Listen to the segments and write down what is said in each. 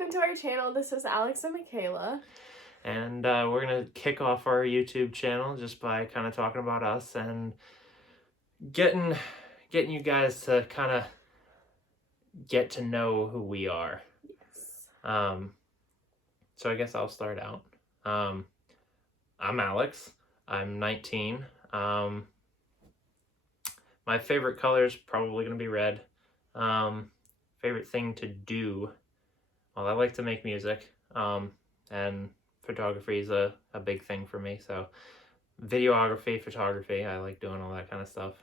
welcome to our channel. This is Alex and Michaela. And we're going to kick off our YouTube channel just by kind of talking about us and getting you guys to kind of get to know who we are. Yes. So I guess I'll start out. I'm Alex. I'm 19. My favorite color is probably going to be red. Favorite thing to do? Well, I like to make music. And photography is a big thing for me. So videography, photography, I like doing all that kind of stuff.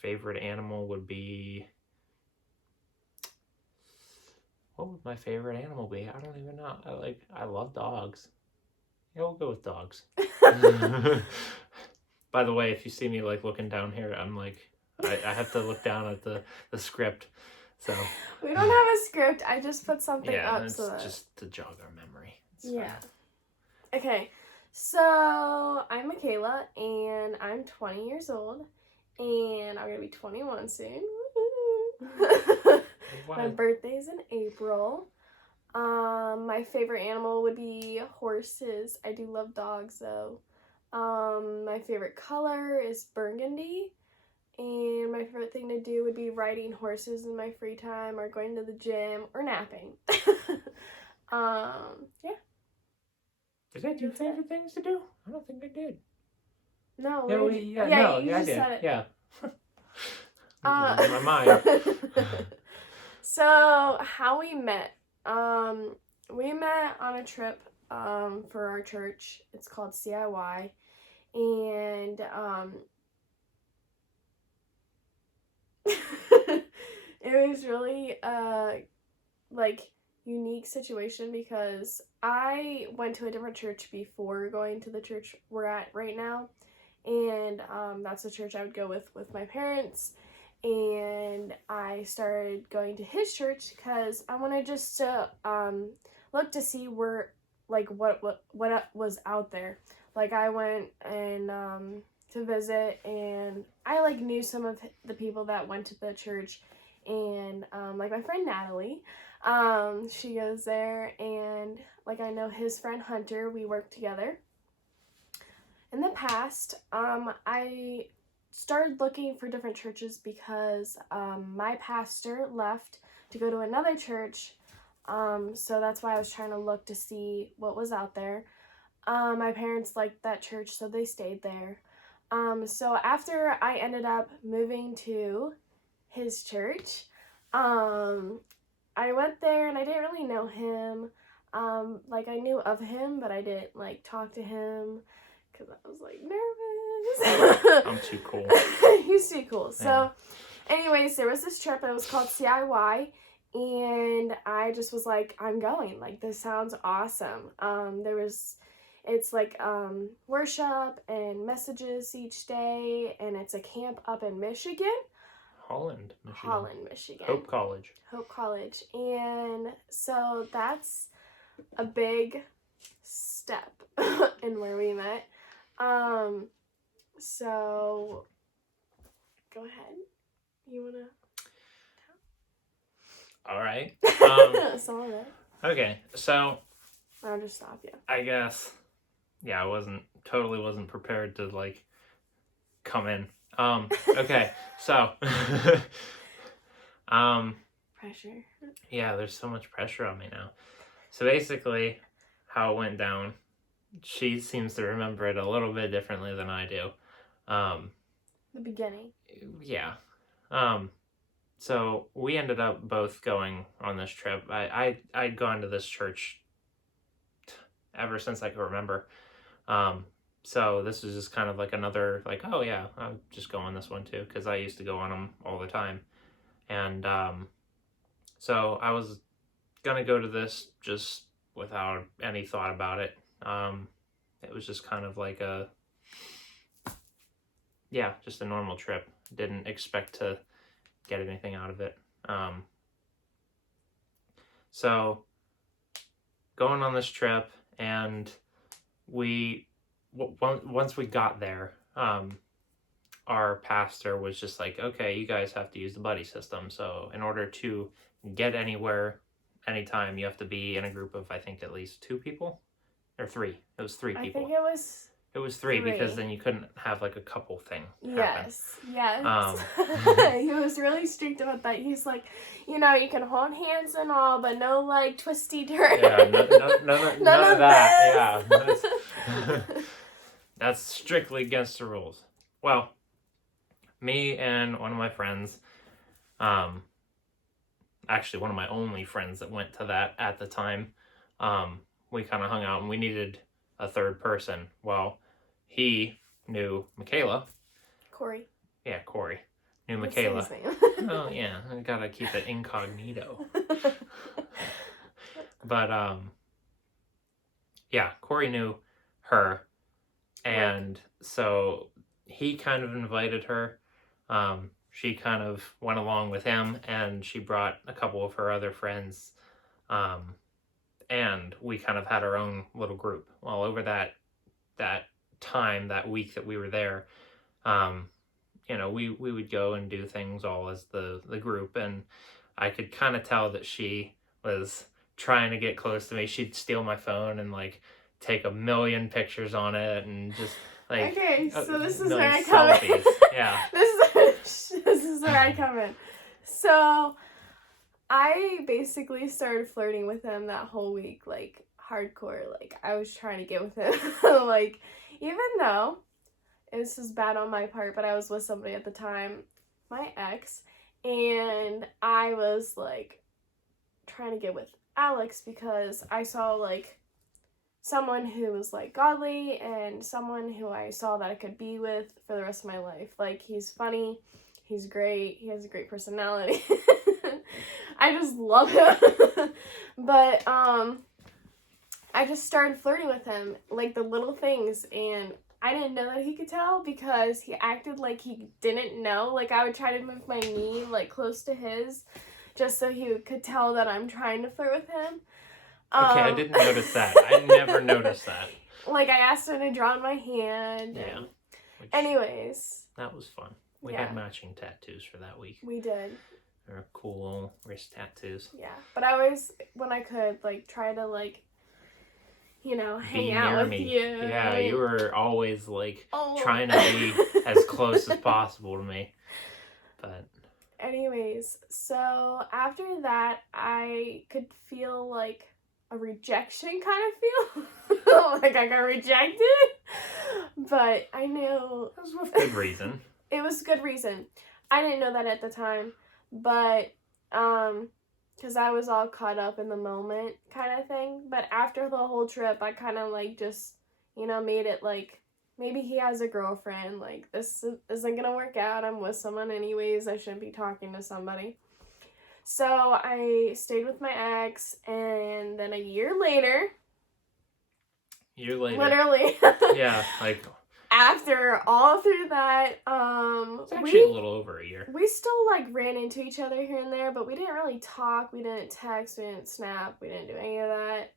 Favorite animal would be... What would my favorite animal be? I don't even know. I love dogs. Yeah, we'll go with dogs. By the way, if you see me like looking down here, I'm like, I have to look down at the script. So we don't have a script. I just put something up. It's so just to jog our memory. It's yeah. fine. Okay. So I'm Michaela, and I'm 20 years old, and I'm gonna be 21 soon. My birthday's in April. My favorite animal would be horses. I do love dogs though. My favorite color is burgundy, and my favorite thing to do would be riding horses in my free time, or going to the gym, or napping. Yeah. Did I do favorite things to do? I don't think I did. No. You just said it. Yeah. In my mind. So how we met? We met on a trip for our church. It's called CIY, and it was really unique situation because I went to a different church before going to the church we're at right now, and that's the church I would go with my parents. And I started going to his church because I wanted just to look to see where, like, what was out there. Like, I went and to visit, and I knew some of the people that went to the church, and like my friend Natalie, she goes there, and I know his friend Hunter. We work together. In the past, I started looking for different churches because my pastor left to go to another church, so that's why I was trying to look to see what was out there. My parents liked that church, so they stayed there. So after I ended up moving to his church, I went there and I didn't really know him. I knew of him, but I didn't talk to him because I was nervous. I'm too cool. He's too cool. So anyways, there was this trip that was called CIY, and I just was like, I'm going. This sounds awesome. It's worship and messages each day, and it's a camp up in Michigan. Holland, Michigan. Hope College. And so that's a big step in where we met. So go ahead. You wanna All right. Sorry. Okay, so I'll just stop you. I guess, yeah, I wasn't prepared to come in. Okay, so Pressure. yeah, there's so much pressure on me now. So basically, how it went down, she seems to remember it a little bit differently than I do. The beginning. Yeah. So we ended up both going on this trip. I'd gone to this church ever since I could remember. So this was just kind of another, oh yeah, I'll just go on this one too, because I used to go on them all the time. And so I was going to go to this just without any thought about it. It was just kind of just a normal trip. Didn't expect to get anything out of it. So going on this trip, and once we got there, our pastor was just like, okay, you guys have to use the buddy system. So in order to get anywhere, anytime, you have to be in a group of, I think, at least 2 people or 3. It was 3 people. I think it was 3 because then you couldn't have like a couple thing happen. Yes. He was really strict about that. He's like, you can hold hands and all, but no like twisty turns. Yeah, none of that. Yeah, that's strictly against the rules. Well, me and one of my friends, actually one of my only friends that went to that at the time, we kind of hung out and we needed a third person. Well, he knew Michaela. Corey. Yeah, Corey knew Let's Michaela. say his name. Oh yeah, I gotta keep it incognito. But yeah, Corey knew her, and so he kind of invited her. She kind of went along with him, and she brought a couple of her other friends, and we kind of had our own little group. Well, over that time, that week that we were there, we would go and do things all as the group, and I could kind of tell that she was trying to get close to me. She'd steal my phone and like take a million pictures on it and just like, okay, so this is where I come in. Yeah. This is where I come in. So I basically started flirting with him that whole week, like hardcore. Like I was trying to get with him. Like even though this is bad on my part, but I was with somebody at the time, my ex, and I was like trying to get with Alex because I saw like someone who was like godly and someone who I saw that I could be with for the rest of my life. Like he's funny, he's great, he has a great personality. I just love him. But I just started flirting with him, like the little things, and I didn't know that he could tell because he acted like he didn't know. Like I would try to move my knee like close to his just so he could tell that I'm trying to flirt with him. Okay, I didn't notice that. I never noticed that. Like I asked him to draw on my hand. Yeah. Anyways. That was fun. We had matching tattoos for that week. We did. They were cool little wrist tattoos. Yeah, but I always, when I could, like try to like, hang out with me. you. Yeah, you were always like trying to be as close as possible to me. But anyways, so after that, I could feel like a rejection kind of feel. Like I got rejected. But I knew. It was with good reason. It was good reason. I didn't know that at the time. But, because I was all caught up in the moment kind of thing. But after the whole trip, I kind of like just, made it like, maybe he has a girlfriend. Like, this isn't going to work out. I'm with someone anyways. I shouldn't be talking to somebody. So I stayed with my ex, and then a year later. Literally. Yeah, like. After all through that, it's actually a little over a year. We still like ran into each other here and there, but we didn't really talk. We didn't text. We didn't snap. We didn't do any of that.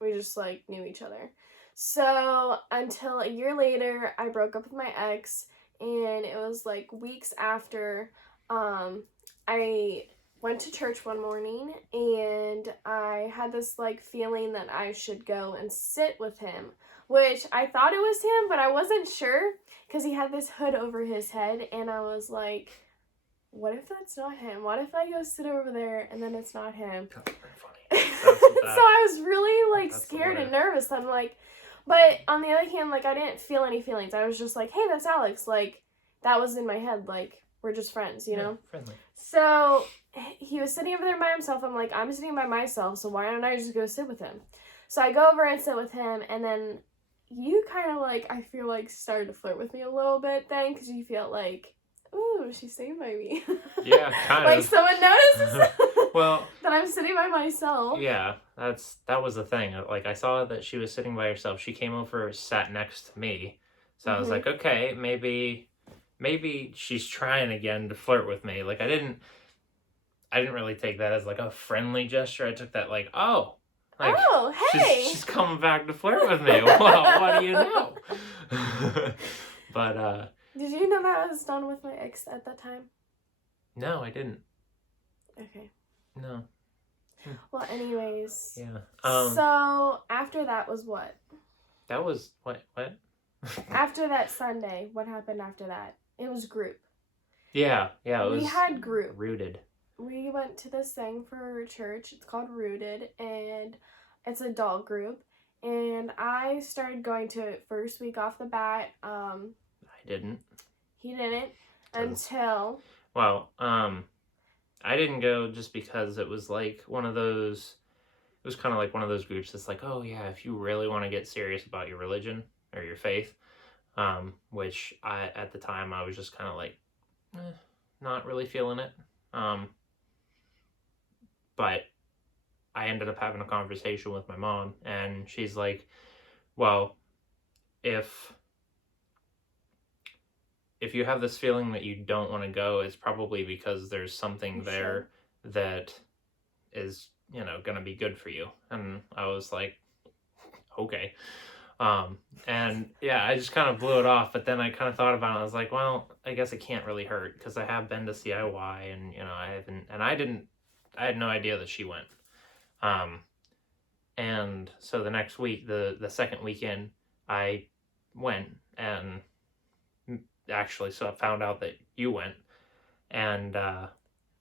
We just like knew each other. So until a year later, I broke up with my ex, and it was like weeks after. I went to church one morning, and I had this like feeling that I should go and sit with him. Which I thought it was him, but I wasn't sure because he had this hood over his head, and I was like, what if that's not him? What if I go sit over there and then it's not him? That's pretty funny. So I was really like scared and nervous. I'm like, but on the other hand, like I didn't feel any feelings. I was just like, hey, that's Alex. Like that was in my head. Like we're just friends, friendly. So he was sitting over there by himself. I'm like, I'm sitting by myself, so why don't I just go sit with him? So I go over and sit with him, and then you kind of like, I feel like, started to flirt with me a little bit then, because you felt like, ooh, she's staying by me. Yeah, kind like of. someone notices well, that I'm sitting by myself. Yeah, that was the thing. Like, I saw that she was sitting by herself. She came over, sat next to me. So I was like, okay, maybe she's trying again to flirt with me. Like, I didn't really take that as like a friendly gesture. I took that like, oh. Like, oh, hey! She's coming back to flirt with me. Well, what do you know? But, Did you know that I was done with my ex at that time? No, I didn't. Okay. No. Well, anyways. Yeah. So, after that was what? That was, what? After that Sunday, what happened after that? It was group. Yeah, it was. We had group. Rooted. We went to this thing for church. It's called Rooted, and it's a doll group. And I started going to it first week off the bat. I didn't. He didn't until. Well, I didn't go just because it was like one of those. It was kind of like one of those groups that's like, oh yeah, if you really want to get serious about your religion or your faith, which at the time I was just kind of like, not really feeling it. But I ended up having a conversation with my mom, and she's like, well, if you have this feeling that you don't want to go, it's probably because there's something there that is, going to be good for you. And I was like, okay. And yeah, I just kind of blew it off, but then I kind of thought about it. I was like, well, I guess it can't really hurt because I have been to CIY, and, I had no idea that she went. And so the next week, the second weekend, I went, and actually, so I found out that you went, and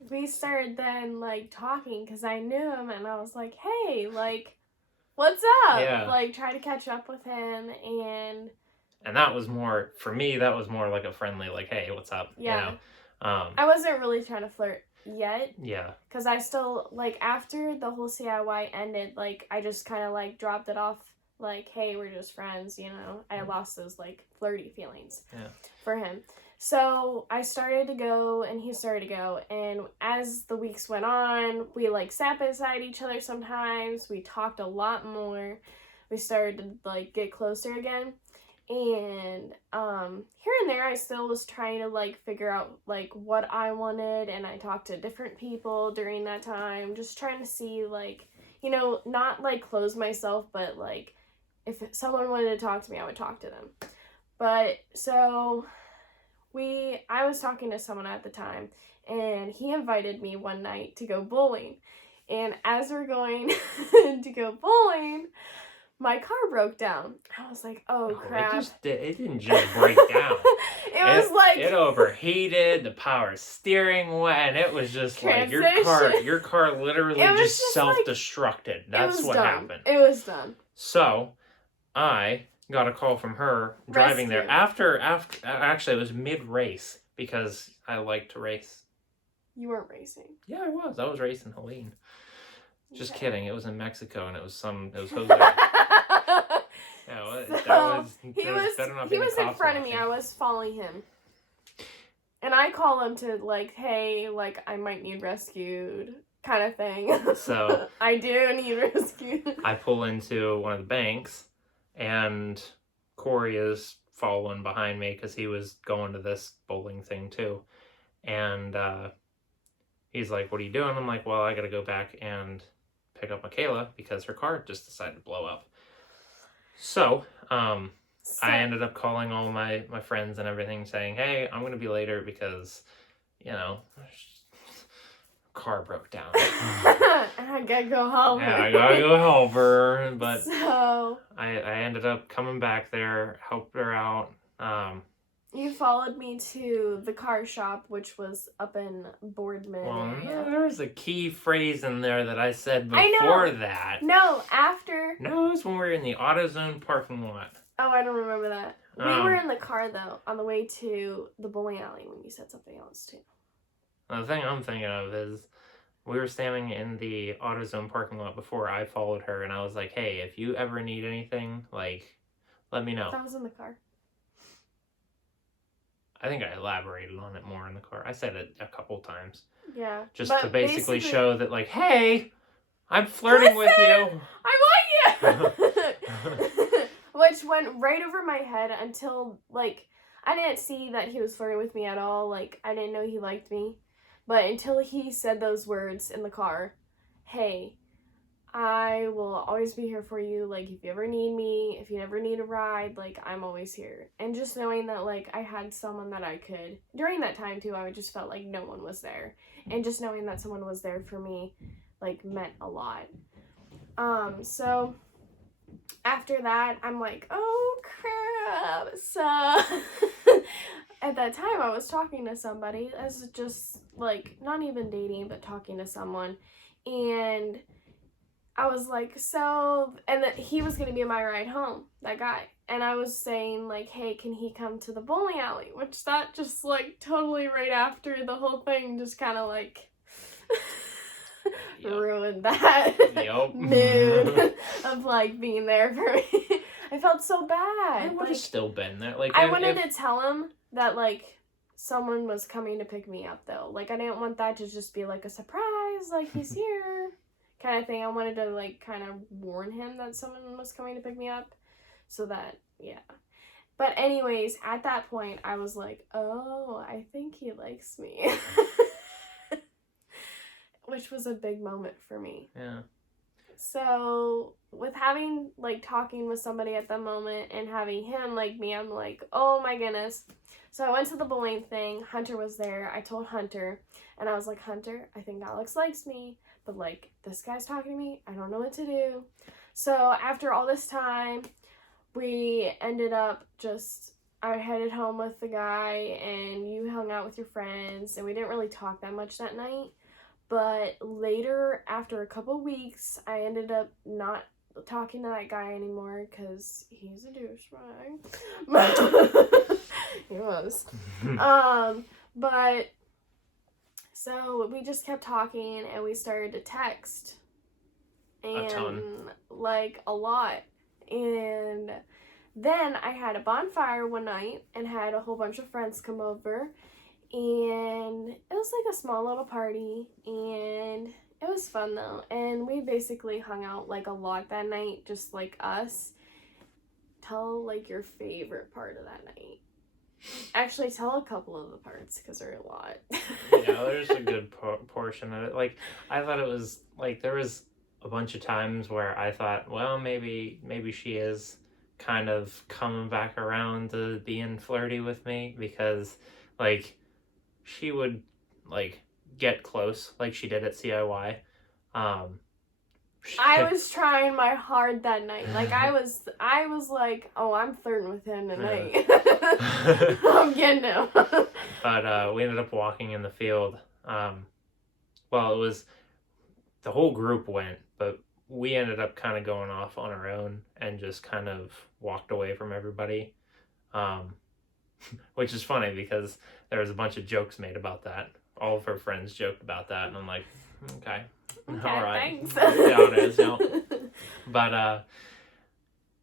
we started then like talking because I knew him, and I was like, hey, like, what's up? Yeah. Like, try to catch up with him, and that was more, for me, that was more like a friendly, like, hey, what's up? Yeah. I wasn't really trying to flirt yet. Yeah. Because I still, like, after the whole CIY ended, like, I just kind of, like, dropped it off, like, hey, we're just friends, I lost those, like, flirty feelings for him. So I started to go, and he started to go, and as the weeks went on, we, like, sat beside each other sometimes. We talked a lot more. We started to, like, get closer again. And here and there I still was trying to like figure out like what I wanted, and I talked to different people during that time, just trying to see like, not like close myself, but like if someone wanted to talk to me, I would talk to them. But so I was talking to someone at the time, and he invited me one night to go bowling. And as we're going to go bowling, my car broke down. I was like, oh crap. It didn't just break down. It was like... It overheated, the power steering went, it was just like, your car literally just self-destructed. That's what happened. It was done. So, I got a call from her driving there after, actually it was mid-race, because I like to race. You weren't racing. Yeah, I was. I was racing Helene. Just kidding. It was in Mexico, and it was Jose. He was in front of me. I was following him. And I call him to, like, hey, like, I might need rescued kind of thing. So I do need rescued. I pull into one of the banks, and Corey is following behind me because he was going to this bowling thing too. And he's like, what are you doing? I'm like, well, I got to go back and pick up Michaela because her car just decided to blow up. So, I ended up calling all my friends and everything saying, hey, I'm going to be later because, car broke down. I gotta go help her. Yeah, I gotta go help her. But so I ended up coming back there, helped her out. You followed me to the car shop, which was up in Boardman. Well, there's a key phrase in there that I said before that. No, after. No, it was when we were in the AutoZone parking lot. Oh, I don't remember that. We were in the car, though, on the way to the bowling alley when you said something else, too. The thing I'm thinking of is we were standing in the AutoZone parking lot before I followed her, and I was like, hey, if you ever need anything, like, let me know. That was in the car. I think I elaborated on it more in the car. I said it a couple times. Yeah. Just to basically show that, like, hey, I'm flirting with you. I want you. Which went right over my head until, like, I didn't see that he was flirting with me at all. Like, I didn't know he liked me. But until he said those words in the car, hey, I will always be here for you. Like, if you ever need me, if you ever need a ride, like, I'm always here. And just knowing that, like, I had someone that I could, during that time, too, I just felt like no one was there. And just knowing that someone was there for me, like, meant a lot. So after that, I'm like, oh, crap. So at that time, I was talking to somebody as just, like, not even dating, but talking to someone. And I was like, so, and that he was going to be my ride home, that guy. And I was saying, like, hey, can he come to the bowling alley? Which that just, like, totally right after the whole thing just kind of, like, ruined that mood of, like, being there for me. I felt so bad. I would have still been there. Like, I wanted to tell him that, like, someone was coming to pick me up, though. Like, I didn't want that to just be, like, a surprise, like, he's here kind of thing. I wanted to, like, kind of warn him that someone was coming to pick me up so that, yeah. But anyways, at that point, I was like, oh, I think he likes me. Which was a big moment for me. Yeah. So, with having, like, talking with somebody at the moment and having him like me, I'm like, oh my goodness. So I went to the bowling thing. Hunter was there. I told Hunter, and I was like, Hunter, I think Alex likes me, but, like, this guy's talking to me. I don't know what to do. So after all this time, we ended up I headed home with the guy, and you hung out with your friends, and we didn't really talk that much that night. But later, after a couple weeks, I ended up not talking to that guy anymore because he's a douchebag. He was. But so we just kept talking, and we started to text. And, a ton. Like, a lot. And then I had a bonfire one night and had a whole bunch of friends come over. And it was like a small little party, and it was fun though. And we basically hung out like a lot that night, just like us. Tell like your favorite part of that night. Actually, tell a couple of the parts because there are a lot. Yeah, there's a good portion of it. Like, I thought it was like there was a bunch of times where I thought, well, maybe she is kind of coming back around to being flirty with me, because like she would like get close like she did at CIY. I was trying my hard that night. Like, I was like, oh, I'm flirting with him tonight. I'm getting him. But we ended up walking in the field. Well, it was the whole group went, but we ended up kind of going off on our own and just kind of walked away from everybody. Which is funny because there was a bunch of jokes made about that. All of her friends joked about that, and I'm like, okay, all right, thanks. Yeah, it is. You know? But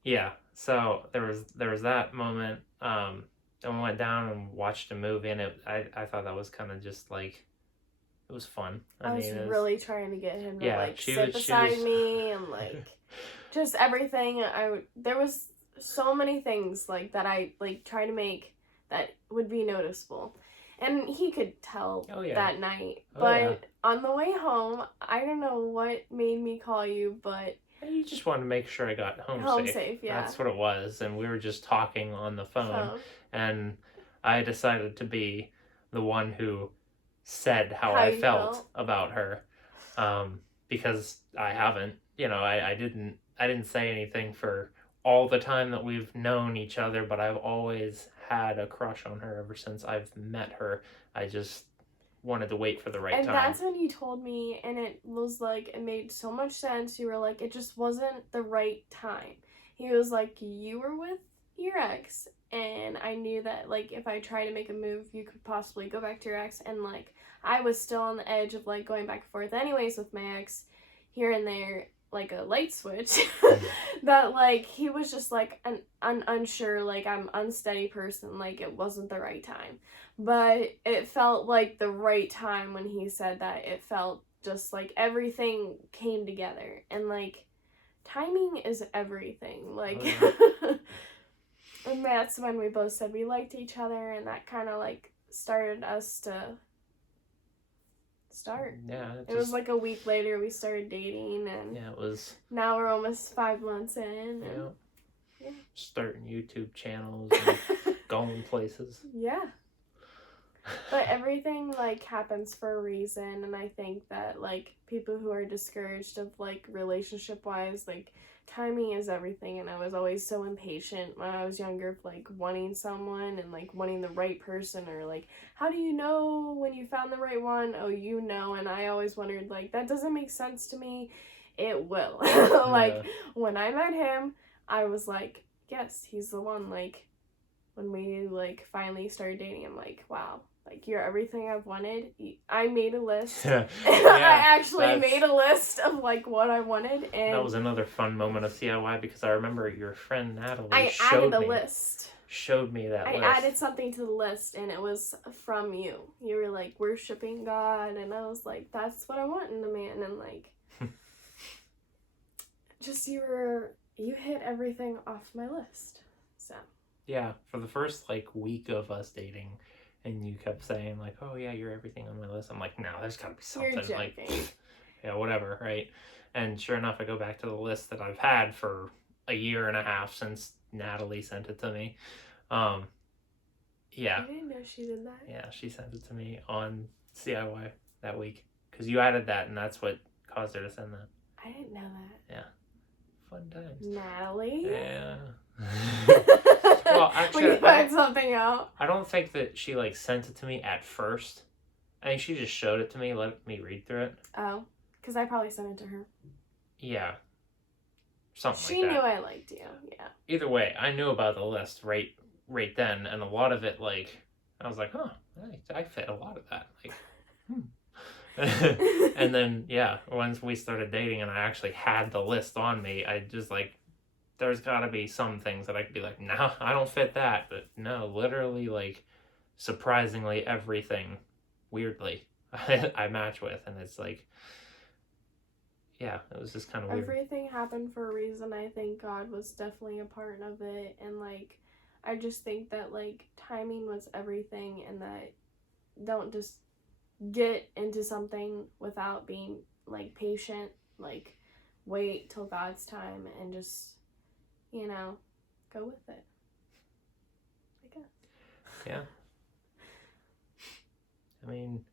yeah. So there was that moment. And we went down and watched a movie, and I thought that was kind of just like, it was fun. I was really trying to get him to sit beside me and like just everything. There was so many things like that I like try to make that would be noticeable, and he could tell that night. But on the way home, I don't know what made me call you, but you just wanted to make sure I got home safe. Yeah, that's what it was. And we were just talking on the phone. And I decided to be the one who said how I felt about her, because I haven't, I didn't say anything for all the time that we've known each other, but I've always had a crush on her ever since I've met her. I just wanted to wait for the right time. And that's when you told me, and it was like, it made so much sense. You were like, it just wasn't the right time. He was like, you were with your ex, and I knew that, like, if I tried to make a move, you could possibly go back to your ex, and, like, I was still on the edge of, like, going back and forth anyways with my ex, here and there, like a light switch, that, like, he was just, like, an unsure, like, I'm unsteady person, like, it wasn't the right time. But it felt like the right time when he said that. It felt just like everything came together, and, like, timing is everything, like, and that's when we both said we liked each other, and that kind of, like, started us to start. Yeah. It was like a week later we started dating, and yeah, it was. now we're almost 5 months in. Yeah. Yeah. Starting YouTube channels and going places. Yeah. But everything, like, happens for a reason, and I think that, like, people who are discouraged of, like, relationship-wise, like, timing is everything, and I was always so impatient when I was younger of, like, wanting someone and, like, wanting the right person, or, like, how do you know when you found the right one? Oh, you know, and I always wondered, like, that doesn't make sense to me. It will. Like, when I met him, I was like, yes, he's the one. Like, when we, like, finally started dating, I'm like, wow. Like, you're everything I've wanted. I made a list. Yeah, I actually made a list of, like, what I wanted. And that was another fun moment of CIY, because I remember your friend Natalie added a list. Showed me that list. I added something to the list, and it was from you. You were, like, worshiping God, and I was like, that's what I want in a man. And, like, just you hit everything off my list. So. Yeah, for the first, like, week of us dating, and you kept saying, like, oh, yeah, you're everything on my list. I'm like, no, there's got to be something. You're joking. Like, yeah, whatever, right? And sure enough, I go back to the list that I've had for a year and a half since Natalie sent it to me. Yeah. I didn't know she did that. Yeah, she sent it to me on CIY that week. Because you added that, and that's what caused her to send that. I didn't know that. Yeah. Fun times. Natalie? Yeah. Well, actually, when you find something out. I don't think that she, like, sent it to me at first. I think she just showed it to me, let me read through it. Oh, because I probably sent it to her. Yeah. Something she like that. She knew I liked you, yeah. Either way, I knew about the list right then, and a lot of it, like, I was like, huh, I fit a lot of that. Like, and then, yeah, once we started dating and I actually had the list on me, I just, like, there's got to be some things that I could be like, no, I don't fit that. But no, literally, like, surprisingly everything, weirdly, I match with. And it's like, yeah, it was just kind of weird. Everything happened for a reason. I think God was definitely a part of it. And, like, I just think that, like, timing was everything, and that don't just get into something without being, like, patient. Like, wait till God's time and just, you know, go with it, I guess. Yeah. I mean,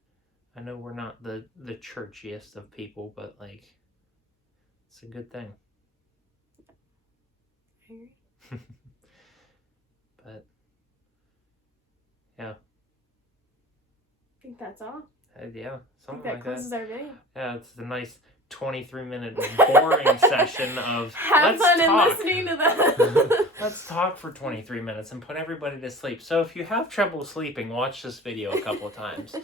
I know we're not the churchiest of people, but, like, it's a good thing. I agree. But, yeah. I think that's all. Yeah, something I think that like closes that. our video. Yeah, it's a nice 23-minute boring session of have fun in listening to that. Let's talk for 23 minutes and put everybody to sleep. So if you have trouble sleeping, watch this video a couple of times.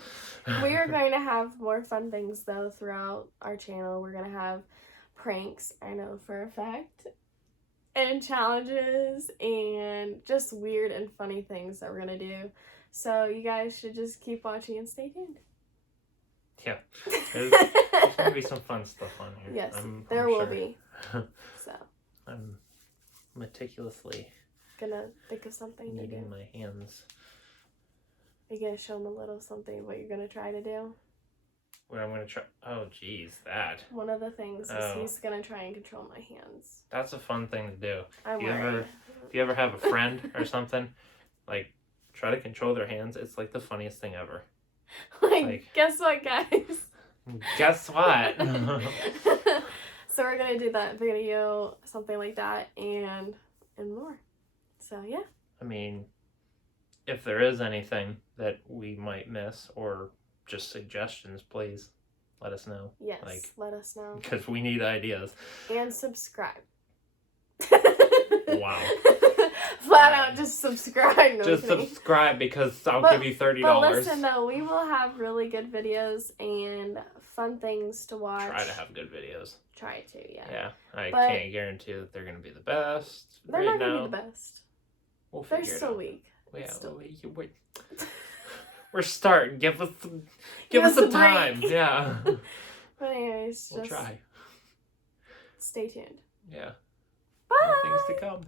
We are going to have more fun things, though, throughout our channel. We're going to have pranks, I know for a fact, and challenges, and just weird and funny things that we're going to do. So you guys should just keep watching and stay tuned. Yeah, there's going to be some fun stuff on here. Yes, I'm will sure. be. So I'm meticulously gonna think of something to do. moving my hands. Are you gonna show them a little something what you're gonna try to do? What I'm going to try. Oh, geez, that. One of the things is he's gonna try and control my hands. That's a fun thing to do. I'm If you ever have a friend or something, like, try to control their hands, it's like the funniest thing ever. Like, guess what, guys? Guess what? So we're gonna do that video, something like that, and more. So yeah. I mean, if there is anything that we might miss, or just suggestions, please let us know. Yes, like, let us know. Because we need ideas. And subscribe. Wow. Flat out, just subscribe. No, just subscribe, because I'll give you $30. But listen, though, we will have really good videos and fun things to watch. Try to have good videos. Try to, yeah. Yeah, I can't guarantee that they're going to be the best. They're not going to be the best. We'll figure they're it still out. weak. Yeah, still we're starting. Give us some time. Yeah. But anyways, we'll try. Stay tuned. Yeah. Bye. More things to come.